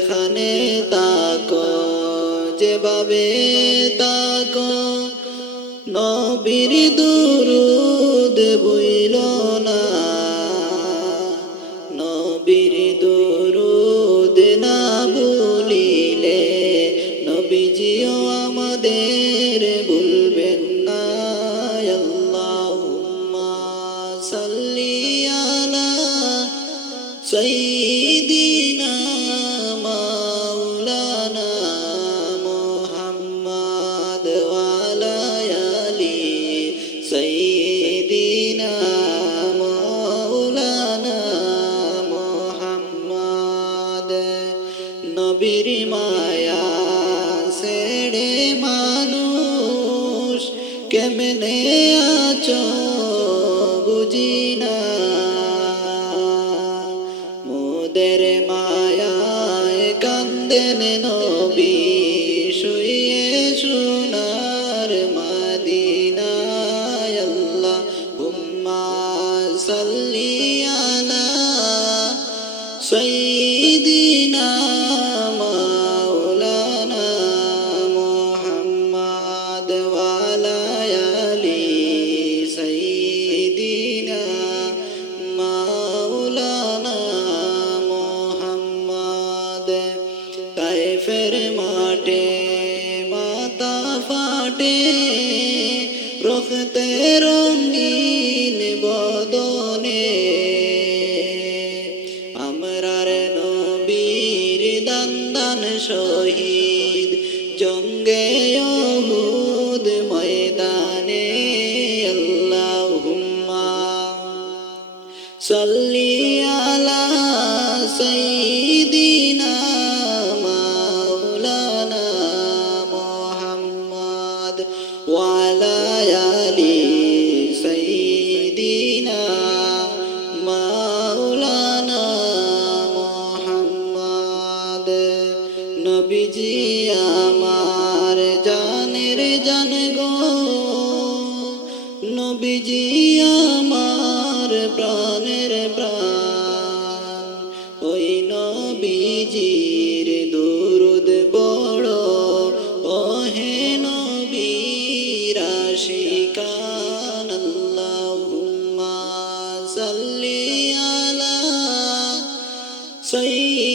যেখানে তাকো, যেভাবে তাকো, নবীর দুরুদ বইল না। নবীর দুরুদ না বলিলে নবীজিও আমাদের ভুলবেন না। আল্লাহুম্মা সাল্লি আলা সাইয়্যিদিনা নবীর মায়া সেড়ে মানুষ কেমনে আছো বুঝি না। মোদের মায়া কান্দেন নবী তাইফের মাটে মাতা ফাটে। রক্তে রঙিন বদনে। আমরার নবীর দান্দান শহীদ জঙ্গে ওয়া আলা আলি সাইয়্যিদিনা মাওলানা নবীজি আমার জানের জান গো নবীজি আমার প্রাণের প্রাণ ওই নবীজির দুরুদ বড় ওহে شريكا اللهم صل على سيدنا